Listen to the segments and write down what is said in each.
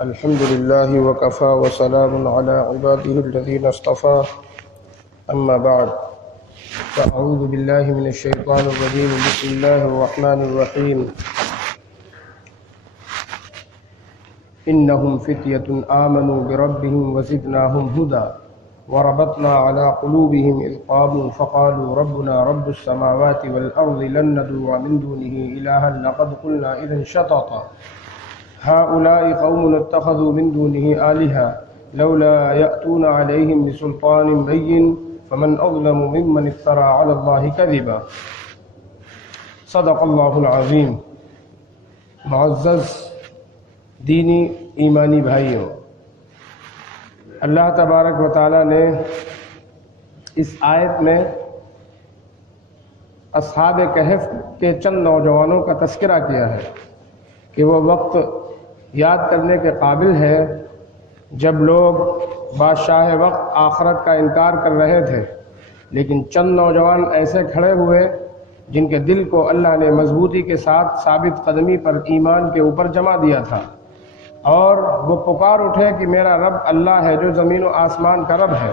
الحمد لله وكفى وسلام على عباده الذين اصطفى أما بعد فأعوذ بالله من الشيطان الرجيم بسم الله الرحمن الرحيم إنهم فتية آمنوا بربهم وزدناهم هدى وربطنا على قلوبهم إذ قاموا فقالوا ربنا رب السماوات والأرض لن ندعو من دونه إلها لقد قلنا إذا شططا هؤلاء قوم اتخذوا من دونه آلهة لولا يأتون عليهم بسلطان بين فمن أظلم ممن افترى على الله كذبا صدق اللہ العظیم۔ معزز دینی ایمانی بھائیوں، اللہ تبارک و تعالیٰ نے اس آیت میں اصحاب کہف کے چند نوجوانوں کا تذکرہ کیا ہے کہ وہ وقت یاد کرنے کے قابل ہے جب لوگ بادشاہ وقت آخرت کا انکار کر رہے تھے، لیکن چند نوجوان ایسے کھڑے ہوئے جن کے دل کو اللہ نے مضبوطی کے ساتھ ثابت قدمی پر ایمان کے اوپر جمع دیا تھا، اور وہ پکار اٹھے کہ میرا رب اللہ ہے جو زمین و آسمان کا رب ہے۔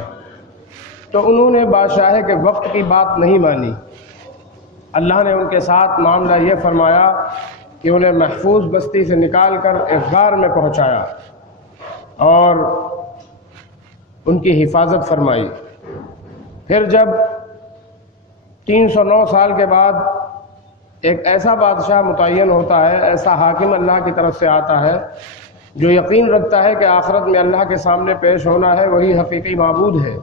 تو انہوں نے بادشاہ کے وقت کی بات نہیں مانی۔ اللہ نے ان کے ساتھ معاملہ یہ فرمایا کہ انہیں محفوظ بستی سے نکال کر ایک غار میں پہنچایا اور ان کی حفاظت فرمائی۔ پھر جب 309 سال کے بعد ایک ایسا بادشاہ متعین ہوتا ہے، ایسا حاکم اللہ کی طرف سے آتا ہے جو یقین رکھتا ہے کہ آخرت میں اللہ کے سامنے پیش ہونا ہے، وہی حقیقی معبود ہے،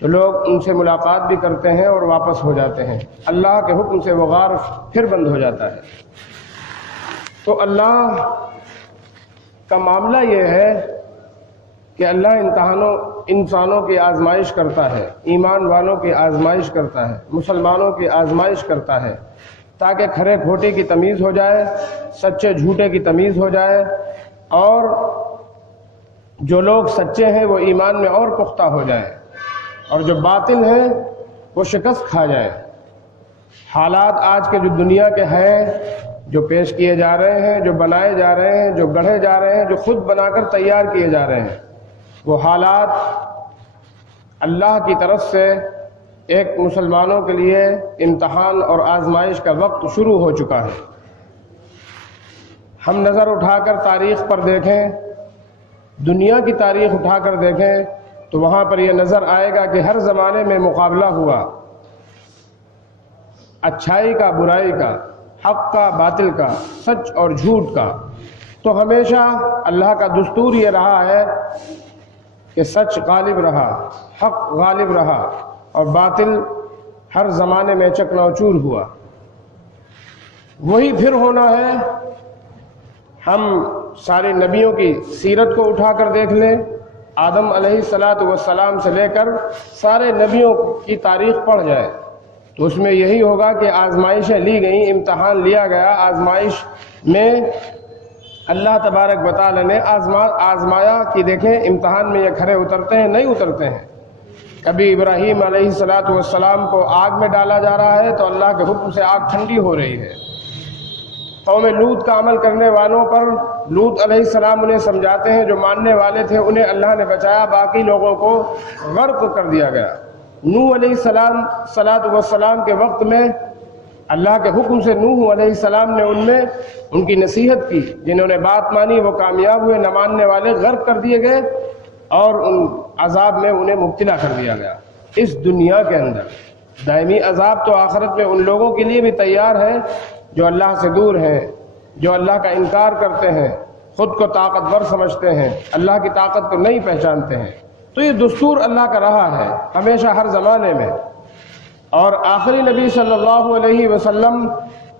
تو لوگ ان سے ملاقات بھی کرتے ہیں اور واپس ہو جاتے ہیں۔ اللہ کے حکم سے وہ غار پھر بند ہو جاتا ہے۔ تو اللہ کا معاملہ یہ ہے کہ اللہ انسانوں کی آزمائش کرتا ہے، ایمان والوں کی آزمائش کرتا ہے، مسلمانوں کی آزمائش کرتا ہے، تاکہ کھرے کھوٹے کی تمیز ہو جائے، سچے جھوٹے کی تمیز ہو جائے، اور جو لوگ سچے ہیں وہ ایمان میں اور پختہ ہو جائے، اور جو باطل ہیں وہ شکست کھا جائے۔ حالات آج کے جو دنیا کے ہیں، جو پیش کیے جا رہے ہیں، جو بنائے جا رہے ہیں، جو گڑھے جا رہے ہیں، جو خود بنا کر تیار کیے جا رہے ہیں، وہ حالات اللہ کی طرف سے ایک مسلمانوں کے لیے امتحان اور آزمائش کا وقت شروع ہو چکا ہے۔ ہم نظر اٹھا کر تاریخ پر دیکھیں، دنیا کی تاریخ اٹھا کر دیکھیں، تو وہاں پر یہ نظر آئے گا کہ ہر زمانے میں مقابلہ ہوا، اچھائی کا برائی کا، حق کا باطل کا، سچ اور جھوٹ کا۔ تو ہمیشہ اللہ کا دستور یہ رہا ہے کہ سچ غالب رہا، حق غالب رہا، اور باطل ہر زمانے میں چکناچور ہوا۔ وہی پھر ہونا ہے۔ ہم سارے نبیوں کی سیرت کو اٹھا کر دیکھ لیں، آدم علیہ السلام سے لے کر سارے نبیوں کی تاریخ پڑھ جائے تو اس میں یہی ہوگا کہ آزمائشیں لی گئیں، امتحان لیا گیا۔ آزمائش میں اللہ تبارک و تعالی نے آزمایا کہ دیکھیں امتحان میں یہ کھرے اترتے ہیں نہیں اترتے ہیں۔ کبھی ابراہیم علیہ السلام کو آگ میں ڈالا جا رہا ہے تو اللہ کے حکم سے آگ ٹھنڈی ہو رہی ہے۔ قوم لوط کا عمل کرنے والوں پر لوط علیہ السلام انہیں سمجھاتے ہیں، جو ماننے والے تھے انہیں اللہ نے بچایا، باقی لوگوں کو غرق کر دیا گیا۔ نوح علیہ السلام کے وقت میں اللہ کے حکم سے نوح علیہ السلام نے ان کی نصیحت کی، جنہوں نے بات مانی وہ کامیاب ہوئے، نہ ماننے والے غرق کر دیے گئے اور ان عذاب میں انہیں مبتلا کر دیا گیا۔ اس دنیا کے اندر دائمی عذاب تو آخرت میں ان لوگوں کے لیے بھی تیار ہے جو اللہ سے دور ہیں، جو اللہ کا انکار کرتے ہیں، خود کو طاقتور سمجھتے ہیں، اللہ کی طاقت کو نہیں پہچانتے ہیں۔ تو یہ دستور اللہ کا رہا ہے ہمیشہ ہر زمانے میں۔ اور آخری نبی صلی اللہ علیہ وسلم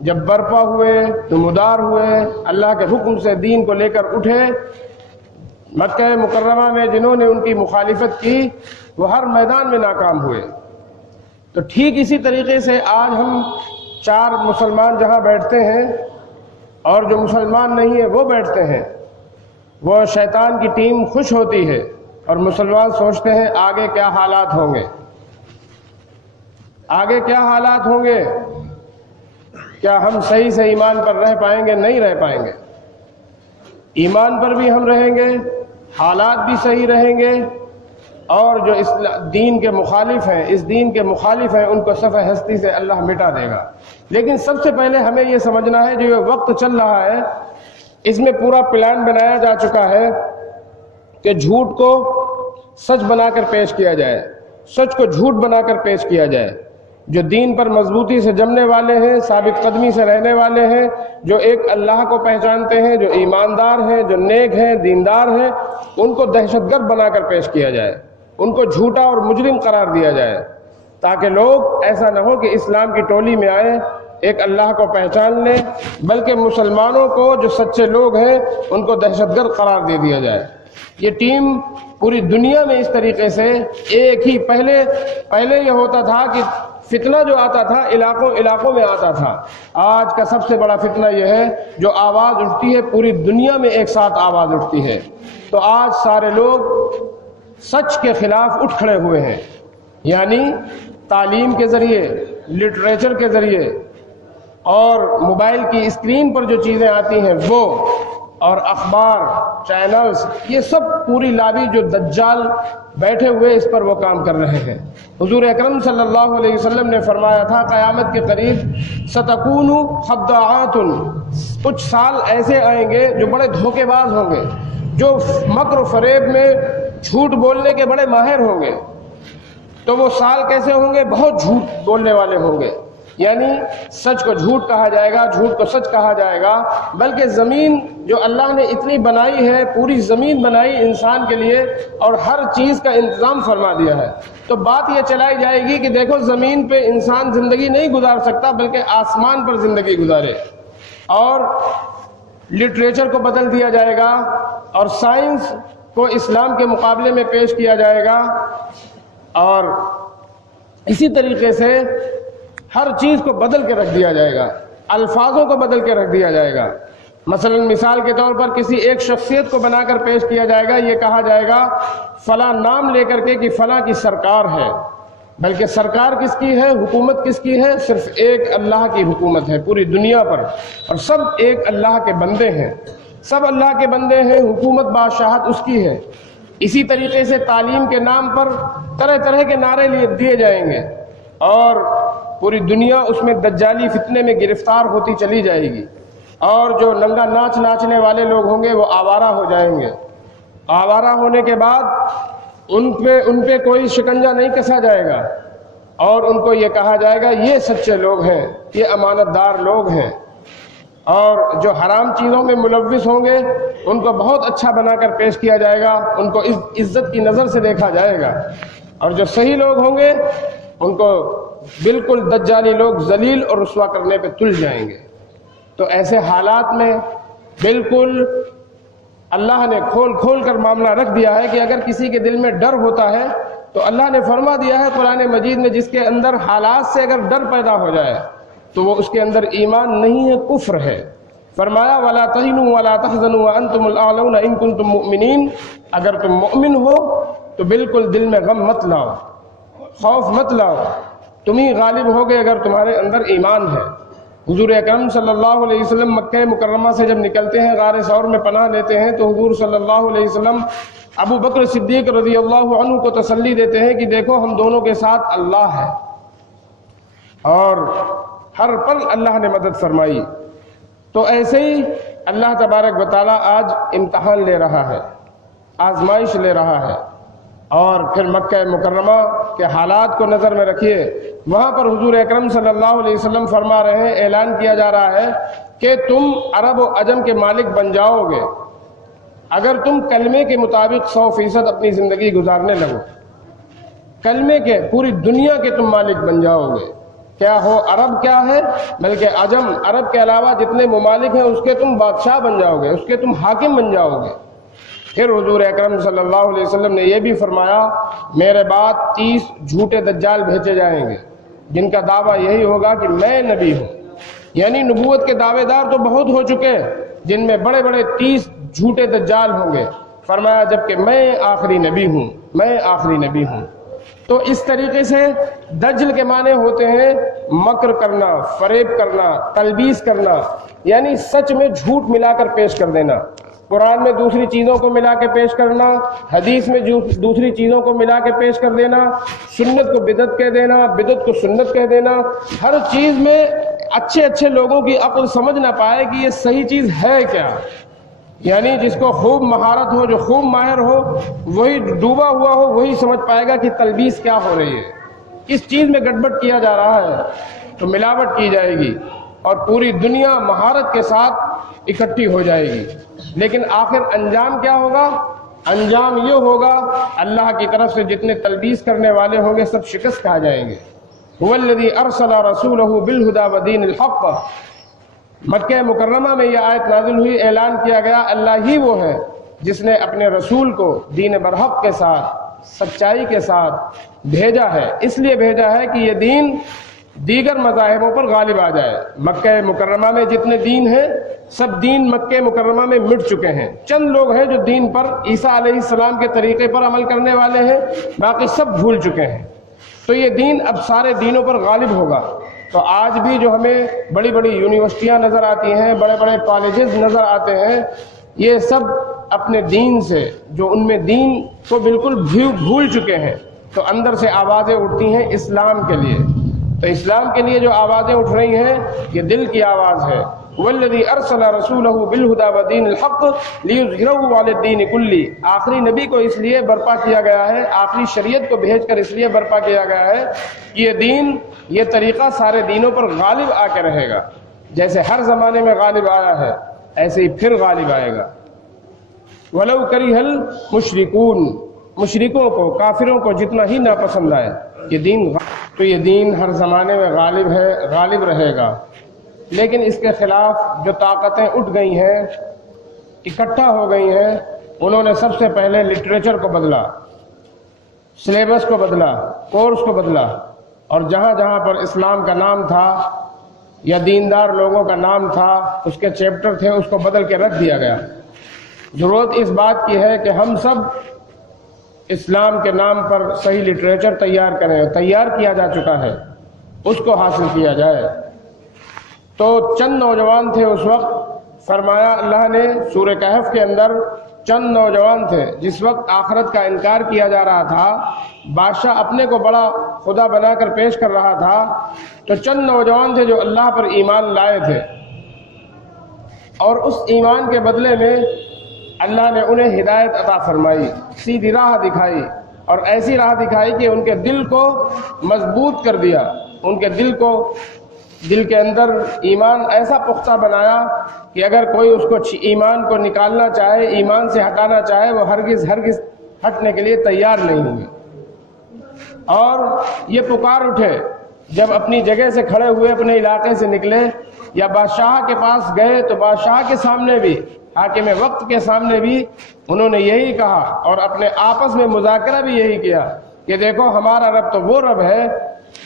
جب برپا ہوئے، نمودار ہوئے، اللہ کے حکم سے دین کو لے کر اٹھے، مکہ مکرمہ میں جنہوں نے ان کی مخالفت کی وہ ہر میدان میں ناکام ہوئے۔ تو ٹھیک اسی طریقے سے آج ہم 4 مسلمان جہاں بیٹھتے ہیں اور جو مسلمان نہیں ہے وہ بیٹھتے ہیں، وہ شیطان کی ٹیم خوش ہوتی ہے اور مسلمان سوچتے ہیں آگے کیا حالات ہوں گے، آگے کیا حالات ہوں گے، کیا ہم صحیح سے ایمان پر رہ پائیں گے؟ نہیں رہ پائیں گے۔ ایمان پر بھی ہم رہیں گے، حالات بھی صحیح رہیں گے، اور جو اس دین کے مخالف ہیں، اس دین کے مخالف ہیں، ان کو صفحہ ہستی سے اللہ مٹا دے گا۔ لیکن سب سے پہلے ہمیں یہ سمجھنا ہے جو یہ وقت چل رہا ہے، اس میں پورا پلان بنایا جا چکا ہے کہ جھوٹ کو سچ بنا کر پیش کیا جائے، سچ کو جھوٹ بنا کر پیش کیا جائے۔ جو دین پر مضبوطی سے جمنے والے ہیں، ثابت قدمی سے رہنے والے ہیں، جو ایک اللہ کو پہچانتے ہیں، جو ایماندار ہیں، جو نیک ہیں، دیندار ہیں، ان کو دہشت گرد بنا کر پیش کیا جائے، ان کو جھوٹا اور مجرم قرار دیا جائے، تاکہ لوگ ایسا نہ ہو کہ اسلام کی ٹولی میں آئیں، ایک اللہ کو پہچان لیں، بلکہ مسلمانوں کو جو سچے لوگ ہیں ان کو دہشت گرد قرار دے دیا جائے۔ یہ ٹیم پوری دنیا میں اس طریقے سے ایک ہی پہلے یہ ہوتا تھا کہ فتنہ جو آتا تھا علاقوں میں آتا تھا۔ آج کا سب سے بڑا فتنہ یہ ہے جو آواز اٹھتی ہے پوری دنیا میں ایک ساتھ آواز اٹھتی ہے۔ تو آج سارے لوگ سچ کے خلاف اٹھ کھڑے ہوئے ہیں، یعنی تعلیم کے ذریعے، لٹریچر کے ذریعے، اور موبائل کی اسکرین پر جو چیزیں آتی ہیں وہ، اور اخبار، چینلز، یہ سب پوری لابی جو دجال بیٹھے ہوئے اس پر وہ کام کر رہے ہیں۔ حضور اکرم صلی اللہ علیہ وسلم نے فرمایا تھا قیامت کے قریب ستکون خداعات، کچھ سال ایسے آئیں گے جو بڑے دھوکے باز ہوں گے، جو مکر و فریب میں جھوٹ بولنے کے بڑے ماہر ہوں گے۔ تو وہ سال کیسے ہوں گے؟ بہت جھوٹ بولنے والے ہوں گے، یعنی سچ کو جھوٹ کہا جائے گا، جھوٹ کو سچ کہا جائے گا۔ بلکہ زمین جو اللہ نے اتنی بنائی ہے، پوری زمین بنائی انسان کے لیے اور ہر چیز کا انتظام فرما دیا ہے، تو بات یہ چلائی جائے گی کہ دیکھو زمین پہ انسان زندگی نہیں گزار سکتا بلکہ آسمان پر زندگی گزارے، اور لٹریچر کو بدل دیا جائے گا، اور سائنس کو اسلام کے مقابلے میں پیش کیا جائے گا، اور اسی طریقے سے ہر چیز کو بدل کے رکھ دیا جائے گا، الفاظوں کو بدل کے رکھ دیا جائے گا۔ مثلا مثال کے طور پر کسی ایک شخصیت کو بنا کر پیش کیا جائے گا، یہ کہا جائے گا فلاں نام لے کر کے کہ فلاں کی سرکار ہے، بلکہ سرکار کس کی ہے، حکومت کس کی ہے؟ صرف ایک اللہ کی حکومت ہے پوری دنیا پر، اور سب ایک اللہ کے بندے ہیں، سب اللہ کے بندے ہیں، حکومت بادشاہت اس کی ہے۔ اسی طریقے سے تعلیم کے نام پر طرح طرح کے نعرے دیے جائیں گے، اور پوری دنیا اس میں دجالی فتنے میں گرفتار ہوتی چلی جائے گی، اور جو ننگا ناچ ناچنے والے لوگ ہوں گے وہ آوارہ ہو جائیں گے۔ آوارہ ہونے کے بعد ان پہ کوئی شکنجہ نہیں کسا جائے گا، اور ان کو یہ کہا جائے گا یہ سچے لوگ ہیں، یہ امانت دار لوگ ہیں، اور جو حرام چیزوں میں ملوث ہوں گے ان کو بہت اچھا بنا کر پیش کیا جائے گا، ان کو عزت کی نظر سے دیکھا جائے گا، اور جو صحیح لوگ ہوں گے ان کو بالکل دجالی لوگ ذلیل اور رسوا کرنے پہ تل جائیں گے۔ تو ایسے حالات میں بالکل اللہ نے کھول کر معاملہ رکھ دیا ہے کہ اگر کسی کے دل میں ڈر ہوتا ہے تو اللہ نے فرما دیا ہے قرآن مجید میں، جس کے اندر حالات سے اگر ڈر پیدا ہو جائے تو وہ اس کے اندر ایمان نہیں ہے، کفر ہے۔ فرمایا وَلَا تَهِنُوا وَلَا تَحْزَنُوا وَأَنْتُمُ الْأَعْلَوْنَ إِن كُنتُم مُؤْمِنِينَ، اگر تم مؤمن ہو تو بالکل دل میں غم مت لاؤ، خوف مت لاؤ، تم ہی غالب ہوگے اگر تمہارے اندر ایمان ہے۔ حضور اکرم صلی اللہ علیہ وسلم مکہ مکرمہ سے جب نکلتے ہیں، غار ثور میں پناہ لیتے ہیں، تو حضور صلی اللہ علیہ وسلم ابو بکر صدیق رضی اللہ عنہ کو تسلی دیتے ہیں کہ دیکھو ہم دونوں کے ساتھ اللہ ہے، اور ہر پل اللہ نے مدد فرمائی۔ تو ایسے ہی اللہ تبارک و تعالیٰ آج امتحان لے رہا ہے، آزمائش لے رہا ہے، اور پھر مکہ مکرمہ کے حالات کو نظر میں رکھیے، وہاں پر حضور اکرم صلی اللہ علیہ وسلم فرما رہے ہیں، اعلان کیا جا رہا ہے کہ تم عرب و عجم کے مالک بن جاؤ گے اگر تم کلمے کے مطابق 100% اپنی زندگی گزارنے لگو، کلمے کے پوری دنیا کے تم مالک بن جاؤ گے۔ کیا ہو عرب کیا ہے بلکہ عجم، عرب کے علاوہ جتنے ممالک ہیں اس کے تم بادشاہ بن جاؤ گے، اس کے تم حاکم بن جاؤ گے۔ پھر حضور اکرم صلی اللہ علیہ وسلم نے یہ بھی فرمایا میرے بعد 30 جھوٹے دجال بھیجے جائیں گے جن کا دعویٰ یہی ہوگا کہ میں نبی ہوں، یعنی نبوت کے دعوے دار تو بہت ہو چکے، جن میں بڑے بڑے 30 جھوٹے دجال ہوں گے۔ فرمایا جبکہ میں آخری نبی ہوں، میں آخری نبی ہوں۔ تو اس طریقے سے دجل کے معنی ہوتے ہیں مکر کرنا، فریب کرنا، تلبیس کرنا، یعنی سچ میں جھوٹ ملا کر پیش کر دینا۔ قرآن میں دوسری چیزوں کو ملا کے پیش کرنا، حدیث میں دوسری چیزوں کو ملا کے پیش کر دینا، سنت کو بدعت کہہ دینا، بدعت کو سنت کہہ دینا، ہر چیز میں اچھے لوگوں کی عقل سمجھ نہ پائے کہ یہ صحیح چیز ہے کیا. یعنی جس کو خوب مہارت ہو، جو خوب ماہر ہو، وہی ڈوبا ہوا ہو، وہی سمجھ پائے گا کہ تلبیس کیا ہو رہی ہے، کس چیز میں گڑبڑ کیا جا رہا ہے. تو ملاوٹ کی جائے گی اور پوری دنیا مہارت کے ساتھ اکٹھی ہو جائے گی، لیکن آخر انجام کیا ہوگا؟ انجام یہ ہوگا اللہ کی طرف سے جتنے تلبیس کرنے والے ہوں گے سب شکست کھا جائیں گے. هو الذی ارسل رسولہ بالہدی ودین الحق. مکہ مکرمہ میں یہ آیت نازل ہوئی، اعلان کیا گیا اللہ ہی وہ ہے جس نے اپنے رسول کو دین برحق کے ساتھ، سچائی کے ساتھ بھیجا ہے. اس لیے بھیجا ہے کہ یہ دین دیگر مذاہبوں پر غالب آ جائے. مکہ مکرمہ میں جتنے دین ہیں سب دین مکہ مکرمہ میں مٹ چکے ہیں. چند لوگ ہیں جو دین پر عیسیٰ علیہ السلام کے طریقے پر عمل کرنے والے ہیں، باقی سب بھول چکے ہیں. تو یہ دین اب سارے دینوں پر غالب ہوگا. تو آج بھی جو ہمیں بڑی بڑی یونیورسٹیاں نظر آتی ہیں، بڑے بڑے کالجز نظر آتے ہیں، یہ سب اپنے دین سے، جو ان میں دین کو بالکل بھول چکے ہیں، تو اندر سے آوازیں اٹھتی ہیں اسلام کے لیے. تو اسلام کے لیے جو آوازیں اٹھ رہی ہیں یہ دل کی آواز ہے. والذی ارسل رسولہ بالہدی ودین الحق لیظہرہ علی الدین کلہ. آخری نبی کو اس لیے برپا کیا گیا ہے، آخری شریعت کو بھیج کر اس لیے برپا کیا گیا ہے کہ یہ دین، یہ طریقہ سارے دینوں پر غالب آ کے رہے گا. جیسے ہر زمانے میں غالب آیا ہے ایسے ہی پھر غالب آئے گا. ولو کرہ المشرکون. مشرکوں کو، کافروں کو جتنا ہی ناپسند آئے یہ دین، تو یہ دین ہر زمانے میں غالب ہے، غالب رہے گا. لیکن اس کے خلاف جو طاقتیں اٹھ گئی ہیں، اکٹھا ہو گئی ہیں، انہوں نے سب سے پہلے لٹریچر کو بدلا، سلیبس کو بدلا، کورس کو بدلا، اور جہاں جہاں پر اسلام کا نام تھا یا دیندار لوگوں کا نام تھا، اس کے چیپٹر تھے، اس کو بدل کے رکھ دیا گیا. ضرورت اس بات کی ہے کہ ہم سب اسلام کے نام پر صحیح لٹریچر تیار کریں. تیار کیا جا چکا ہے، اس کو حاصل کیا جائے. تو چند نوجوان تھے اس وقت، فرمایا اللہ نے سورہ کہف کے اندر، چند نوجوان تھے جس وقت آخرت کا انکار کیا جا رہا تھا، بادشاہ اپنے کو بڑا خدا بنا کر پیش کر رہا تھا، تو چند نوجوان تھے جو اللہ پر ایمان لائے تھے، اور اس ایمان کے بدلے میں اللہ نے انہیں ہدایت عطا فرمائی، سیدھی راہ دکھائی، اور ایسی راہ دکھائی کہ ان کے دل کو مضبوط کر دیا. ان کے دل کے اندر ایمان ایسا پختہ بنایا کہ اگر کوئی اس کو ایمان کو نکالنا چاہے، ایمان سے ہٹانا چاہے، وہ ہرگز ہٹنے کے لیے تیار نہیں ہوئے. اور یہ پکار اٹھے جب اپنی جگہ سے کھڑے ہوئے، اپنے علاقے سے نکلے یا بادشاہ کے پاس گئے، تو بادشاہ کے سامنے بھی، حاکم وقت کے سامنے بھی انہوں نے یہی کہا، اور اپنے آپس میں مذاکرہ بھی یہی کیا کہ دیکھو ہمارا رب تو وہ رب ہے،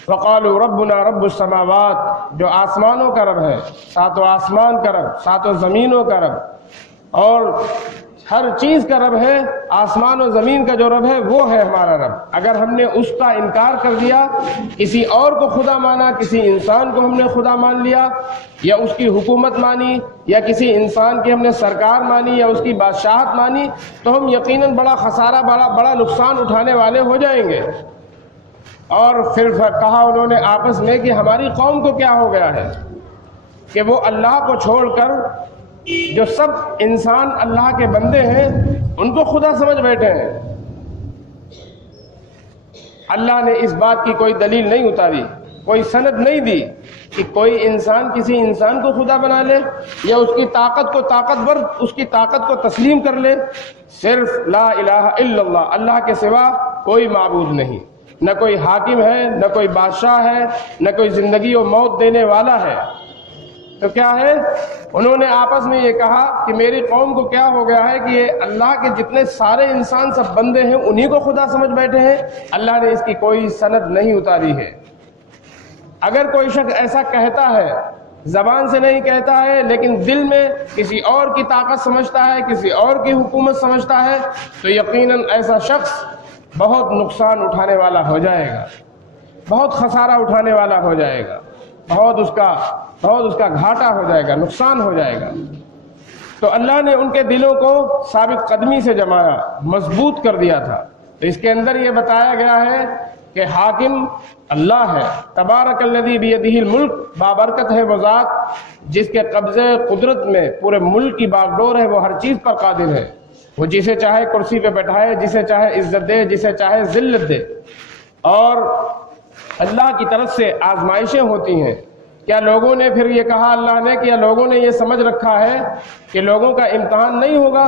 وقالوا ربنا رب السماوات، جو آسمانوں کا رب ہے، ساتوں آسمان کا رب، ساتوں زمینوں کا رب، اور ہر چیز کا رب ہے. آسمان و زمین کا جو رب ہے وہ ہے ہمارا رب. اگر ہم نے اس کا انکار کر دیا، کسی اور کو خدا مانا، کسی انسان کو ہم نے خدا مان لیا، یا اس کی حکومت مانی، یا کسی انسان کی ہم نے سرکار مانی، یا اس کی بادشاہت مانی، تو ہم یقیناً بڑا خسارہ، بڑا نقصان اٹھانے والے ہو جائیں گے. اور پھر کہا انہوں نے آپس میں کہ ہماری قوم کو کیا ہو گیا ہے کہ وہ اللہ کو چھوڑ کر، جو سب انسان اللہ کے بندے ہیں، ان کو خدا سمجھ بیٹھے ہیں. اللہ نے اس بات کی کوئی دلیل نہیں اتاری، کوئی سند نہیں دی کہ کوئی انسان کسی انسان کو خدا بنا لے، یا اس کی طاقت کو طاقتور، اس کی طاقت کو تسلیم کر لے. صرف لا الہ الا اللہ، اللہ کے سوا کوئی معبود نہیں، نہ کوئی حاکم ہے، نہ کوئی بادشاہ ہے، نہ کوئی زندگی و موت دینے والا ہے. تو کیا ہے، انہوں نے آپس میں یہ کہا کہ میری قوم کو کیا ہو گیا ہے کہ یہ اللہ کے جتنے سارے انسان سب بندے ہیں انہی کو خدا سمجھ بیٹھے ہیں. اللہ نے اس کی کوئی سند نہیں اتاری ہے. اگر کوئی شخص ایسا کہتا ہے، زبان سے نہیں کہتا ہے لیکن دل میں کسی اور کی طاقت سمجھتا ہے، کسی اور کی حکومت سمجھتا ہے، تو یقیناً ایسا شخص بہت نقصان اٹھانے والا ہو جائے گا، بہت خسارہ اٹھانے والا ہو جائے گا، بہت اس کا گھاٹا ہو جائے گا، نقصان ہو جائے گا. تو اللہ نے ان کے دلوں کو ثابت قدمی سے جمایا، مضبوط کر دیا تھا۔ تو اس کے اندر یہ بتایا گیا ہے کہ حاکم اللہ ہے، تبارک الذی بیدہ الملک، بابرکت ہے وہ ذات جس کے قبضے قدرت میں پورے ملک کی باغ ڈور ہے، وہ ہر چیز پر قادر ہے، وہ جسے چاہے کرسی پہ بیٹھائے، جسے چاہے عزت دے، جسے چاہے ذلت دے۔ اور اللہ کی طرف سے آزمائشیں ہوتی ہیں۔ کیا لوگوں نے پھر یہ کہا اللہ نے، کیا لوگوں نے یہ سمجھ رکھا ہے کہ لوگوں کا امتحان نہیں ہوگا،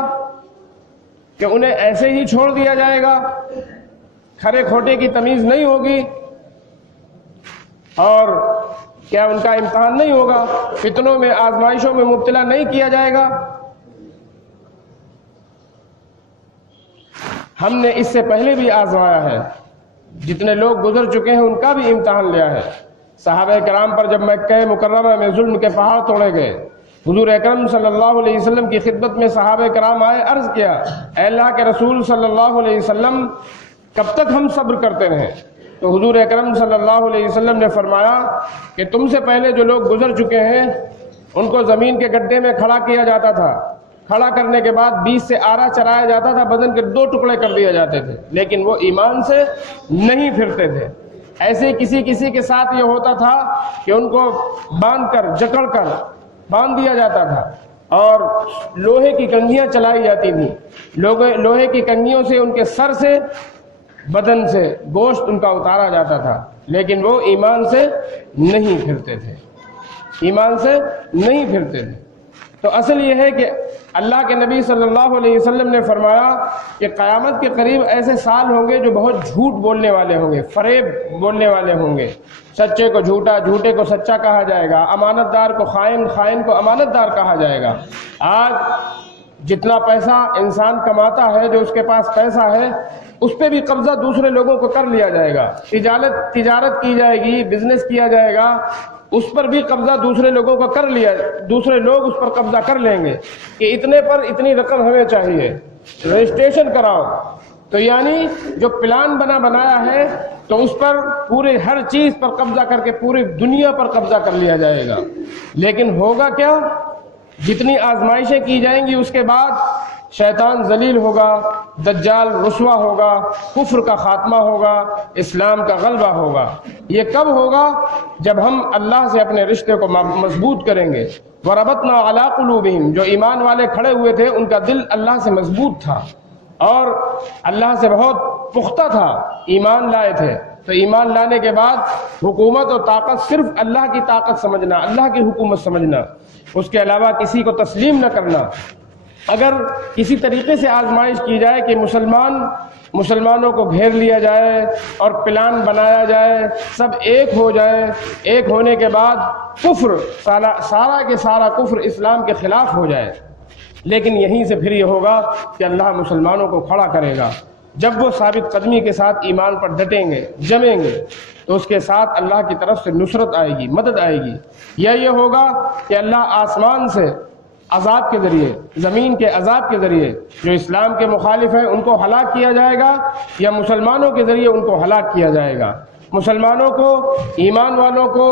کہ انہیں ایسے ہی چھوڑ دیا جائے گا، کھرے کھوٹے کی تمیز نہیں ہوگی، اور کیا ان کا امتحان نہیں ہوگا، فتنوں میں آزمائشوں میں مبتلا نہیں کیا جائے گا؟ ہم نے اس سے پہلے بھی آزمایا ہے، جتنے لوگ گزر چکے ہیں ان کا بھی امتحان لیا ہے۔ صحابہ کرام پر جب مکہ مکرمہ میں ظلم کے پہاڑ توڑے گئے، حضور اکرم صلی اللہ علیہ وسلم کی خدمت میں صحابہ کرام آئے، عرض کیا اے اللہ کے رسول صلی اللہ علیہ وسلم کب تک ہم صبر کرتے رہیں؟ تو حضور اکرم صلی اللہ علیہ وسلم نے فرمایا کہ تم سے پہلے جو لوگ گزر چکے ہیں ان کو زمین کے گڈھے میں کھڑا کیا جاتا تھا، کھڑا کرنے کے بعد بیچ سے آرا چرایا جاتا تھا، بدن کے 2 ٹکڑے کر دیے جاتے تھے، لیکن وہ ایمان سے نہیں پھرتے تھے۔ ایسے کسی کے ساتھ یہ ہوتا تھا کہ ان کو باندھ کر جکڑ کر باندھ دیا جاتا تھا، اور لوہے کی کنگھیاں چلائی جاتی تھیں، لوہے کی کنگھیوں سے ان کے سر سے بدن سے گوشت ان کا اتارا جاتا تھا، لیکن وہ ایمان سے نہیں پھرتے تھے، ایمان سے نہیں پھرتے تھے۔ تو اصل یہ ہے کہ اللہ کے نبی صلی اللہ علیہ وسلم نے فرمایا کہ قیامت کے قریب ایسے سال ہوں گے جو بہت جھوٹ بولنے والے ہوں گے، فریب بولنے والے ہوں گے، سچے کو جھوٹا، جھوٹے کو سچا کہا جائے گا، امانت دار کو خائن، خائن کو امانت دار کہا جائے گا۔ آج جتنا پیسہ انسان کماتا ہے، جو اس کے پاس پیسہ ہے، اس پہ بھی قبضہ دوسرے لوگوں کو کر لیا جائے گا۔ تجارت کی جائے گی، بزنس کیا جائے گا، اس پر بھی قبضہ دوسرے لوگوں کا کر لیا، دوسرے لوگ اس پر قبضہ کر لیں گے کہ اتنے پر اتنی رقم ہمیں چاہیے، رجسٹریشن کراؤ۔ تو یعنی جو پلان بنایا ہے تو اس پر پورے ہر چیز پر قبضہ کر کے پوری دنیا پر قبضہ کر لیا جائے گا۔ لیکن ہوگا کیا؟ جتنی آزمائشیں کی جائیں گی اس کے بعد شیطان ذلیل ہوگا، دجال رسوا ہوگا، کفر کا خاتمہ ہوگا، اسلام کا غلبہ ہوگا۔ یہ کب ہوگا؟ جب ہم اللہ سے اپنے رشتے کو مضبوط کریں گے۔ وَرَبَطْنَا عَلَىٰ قُلُوبِهِمْ، جو ایمان والے کھڑے ہوئے تھے ان کا دل اللہ سے مضبوط تھا اور اللہ سے بہت پختہ تھا، ایمان لائے تھے۔ تو ایمان لانے کے بعد حکومت اور طاقت صرف اللہ کی طاقت سمجھنا، اللہ کی حکومت سمجھنا، اس کے علاوہ کسی کو تسلیم نہ کرنا۔ اگر کسی طریقے سے آزمائش کی جائے کہ مسلمانوں کو گھیر لیا جائے اور پلان بنایا جائے، سب ایک ہو جائے، ایک ہونے کے بعد کفر، سارا کے سارا کفر اسلام کے خلاف ہو جائے، لیکن یہیں سے پھر یہ ہوگا کہ اللہ مسلمانوں کو کھڑا کرے گا۔ جب وہ ثابت قدمی کے ساتھ ایمان پر ڈٹیں گے، جمیں گے، تو اس کے ساتھ اللہ کی طرف سے نصرت آئے گی، مدد آئے گی۔ یا یہ ہوگا کہ اللہ آسمان سے عذاب کے ذریعے، زمین کے عذاب کے ذریعے جو اسلام کے مخالف ہیں ان کو ہلاک کیا جائے گا، یا مسلمانوں کے ذریعے ان کو ہلاک کیا جائے گا۔ مسلمانوں کو، ایمان والوں کو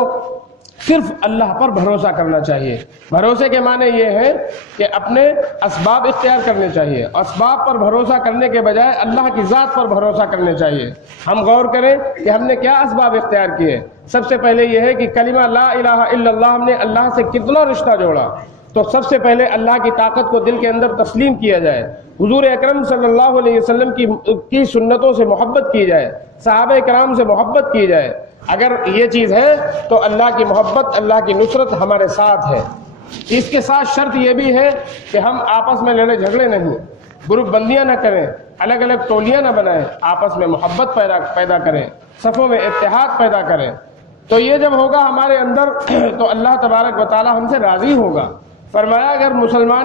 صرف اللہ پر بھروسہ کرنا چاہیے۔ بھروسے کے معنی یہ ہے کہ اپنے اسباب اختیار کرنے چاہیے، اسباب پر بھروسہ کرنے کے بجائے اللہ کی ذات پر بھروسہ کرنے چاہیے۔ ہم غور کریں کہ ہم نے کیا اسباب اختیار کیے۔ سب سے پہلے یہ ہے کہ کلمہ لا الہ الا اللہ ہم نے اللہ سے کتنا رشتہ جوڑا۔ تو سب سے پہلے اللہ کی طاقت کو دل کے اندر تسلیم کیا جائے، حضور اکرم صلی اللہ علیہ وسلم کی سنتوں سے محبت کی جائے، صحابہ کرام سے محبت کی جائے۔ اگر یہ چیز ہے تو اللہ کی محبت، اللہ کی نصرت ہمارے ساتھ ہے۔ اس کے ساتھ شرط یہ بھی ہے کہ ہم آپس میں لڑے جھگڑے نہیں، گروپ بندیاں نہ کریں، الگ الگ ٹولیاں نہ بنائیں، آپس میں محبت پیدا کریں، صفوں میں اتحاد پیدا کریں۔ تو یہ جب ہوگا ہمارے اندر تو اللہ تبارک و تعالی ہم سے راضی ہوگا۔ فرمایا اگر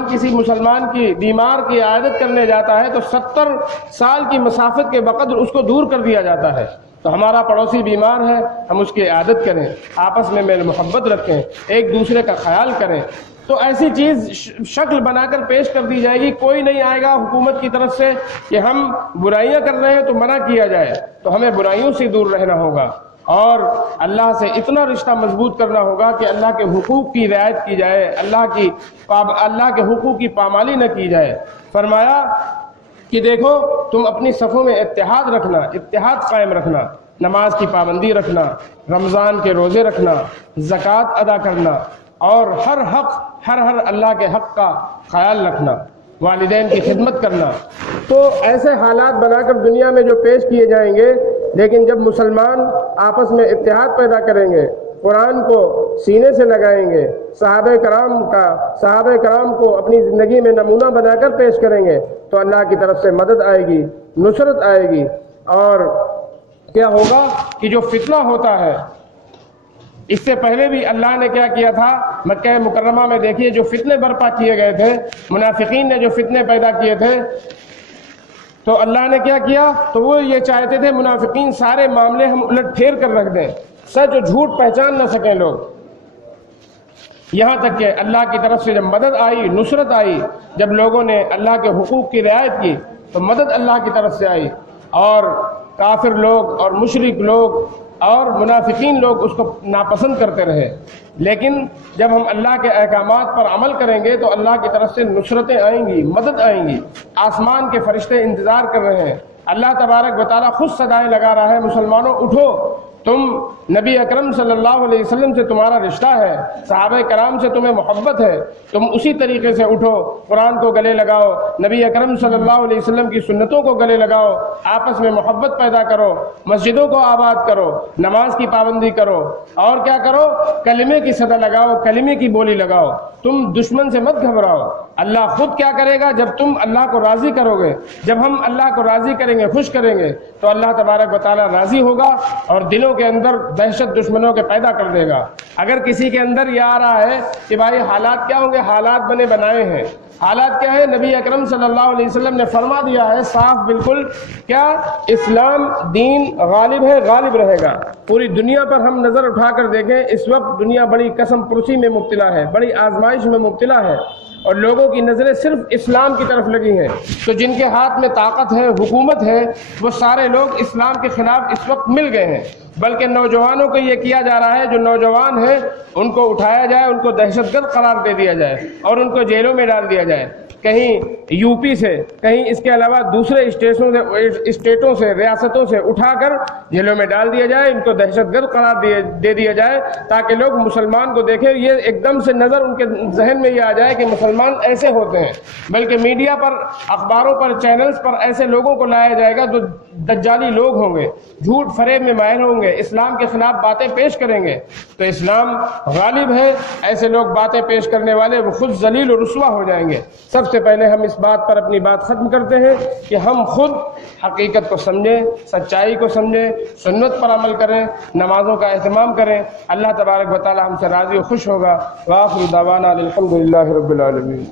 کسی مسلمان کی بیمار کی عیادت کرنے جاتا ہے تو 70 سال کی مسافت کے بقدر اس کو دور کر دیا جاتا ہے۔ تو ہمارا پڑوسی بیمار ہے، ہم اس کی عیادت کریں، آپس میں میل محبت رکھیں، ایک دوسرے کا خیال کریں۔ تو ایسی چیز شکل بنا کر پیش کر دی جائے گی۔ کوئی نہیں آئے گا حکومت کی طرف سے کہ ہم برائیاں کر رہے ہیں تو منع کیا جائے، تو ہمیں برائیوں سے دور رہنا ہوگا۔ اور اللہ سے اتنا رشتہ مضبوط کرنا ہوگا کہ اللہ کے حقوق کی رعایت کی جائے، اللہ کے حقوق کی پامالی نہ کی جائے۔ فرمایا کہ دیکھو تم اپنی صفوں میں اتحاد رکھنا، اتحاد قائم رکھنا، نماز کی پابندی رکھنا، رمضان کے روزے رکھنا، زکوٰۃ ادا کرنا، اور ہر اللہ کے حق کا خیال رکھنا، والدین کی خدمت کرنا۔ تو ایسے حالات بنا کر دنیا میں جو پیش کیے جائیں گے، لیکن جب مسلمان آپس میں اتحاد پیدا کریں گے، قرآن کو سینے سے لگائیں گے، صحابہ کرام کو اپنی زندگی میں نمونہ بنا کر پیش کریں گے، تو اللہ کی طرف سے مدد آئے گی، نصرت آئے گی۔ اور کیا ہوگا کہ جو فتنہ ہوتا ہے، اس سے پہلے بھی اللہ نے کیا کیا تھا، مکہ مکرمہ میں دیکھیے جو فتنے برپا کیے گئے تھے، منافقین نے جو فتنے پیدا کیے تھے، تو اللہ نے کیا کیا، تو وہ یہ چاہتے تھے منافقین سارے معاملے ہم الٹ پھیر کر رکھ دیں، سچ و جھوٹ پہچان نہ سکیں لوگ۔ یہاں تک کہ اللہ کی طرف سے جب مدد آئی، نصرت آئی، جب لوگوں نے اللہ کے حقوق کی رعایت کی تو مدد اللہ کی طرف سے آئی، اور کافر لوگ اور مشرک لوگ اور منافقین لوگ اس کو ناپسند کرتے رہے۔ لیکن جب ہم اللہ کے احکامات پر عمل کریں گے تو اللہ کی طرف سے نصرتیں آئیں گی، مدد آئیں گی۔ آسمان کے فرشتے انتظار کر رہے ہیں، اللہ تبارک و تعالیٰ خود صدائیں لگا رہا ہے، مسلمانوں اٹھو، تم نبی اکرم صلی اللہ علیہ وسلم سے تمہارا رشتہ ہے، صحابہ کرام سے تمہیں محبت ہے، تم اسی طریقے سے اٹھو، قرآن کو گلے لگاؤ، نبی اکرم صلی اللہ علیہ وسلم کی سنتوں کو گلے لگاؤ، آپس میں محبت پیدا کرو، مسجدوں کو آباد کرو، نماز کی پابندی کرو، اور کیا کرو، کلمے کی صدا لگاؤ، کلمے کی بولی لگاؤ، تم دشمن سے مت گھبراؤ۔ اللہ خود کیا کرے گا، جب تم اللہ کو راضی کرو گے، جب ہم اللہ کو راضی کریں گے، خوش کریں گے، تو اللہ تبارک و تعالیٰ راضی ہوگا اور دلوں کے اندر دہشت دشمنوں کے پیدا کر دے گا۔ اگر کسی کے اندر یہ آ رہا ہے کہ بھائی حالات کیا ہوں گے، حالات بنے بنائے ہیں، حالات کیا ہے، نبی اکرم صلی اللہ علیہ وسلم نے فرما دیا ہے صاف بالکل، کیا اسلام دین غالب ہے، غالب رہے گا۔ پوری دنیا پر ہم نظر اٹھا کر دیکھیں، اس وقت دنیا بڑی قسم پرسی میں مبتلا ہے، بڑی آزمائش میں مبتلا ہے، اور لوگوں کی نظریں صرف اسلام کی طرف لگی ہیں۔ تو جن کے ہاتھ میں طاقت ہے، حکومت ہے، وہ سارے لوگ اسلام کے خلاف اس وقت مل گئے ہیں، بلکہ نوجوانوں کو یہ کیا جا رہا ہے، جو نوجوان ہیں ان کو اٹھایا جائے، ان کو دہشت گرد قرار دے دیا جائے اور ان کو جیلوں میں ڈال دیا جائے، کہیں یو پی سے، کہیں اس کے علاوہ دوسرے اسٹیٹوں سے، ریاستوں سے اٹھا کر جیلوں میں ڈال دیا جائے، ان کو دہشت گرد قرار دے دیا جائے، تاکہ لوگ مسلمان کو دیکھیں، یہ ایک دم سے نظر ان کے ذہن میں یہ آ جائے کہ مسلمان ایسے ہوتے ہیں۔ بلکہ میڈیا پر، اخباروں پر، چینلز پر ایسے لوگوں کو لایا جائے گا جو دجالی لوگ ہوں گے، جھوٹ فریب میں ماہر ہوں گے، اسلام کے خلاف باتیں پیش کریں گے۔ تو اسلام غالب ہے، ایسے لوگ باتیں پیش کرنے والے وہ خود ذلیل و رسوا ہو جائیں گے۔ سب سے پہلے ہم اس بات پر اپنی بات ختم کرتے ہیں کہ ہم خود حقیقت کو سمجھیں، سچائی کو سمجھیں، سنت پر عمل کریں، نمازوں کا اہتمام کریں، اللہ تبارک و تعالی ہم سے راضی و خوش ہوگا۔ وآخر دعوانا الحمد للہ رب العالمین۔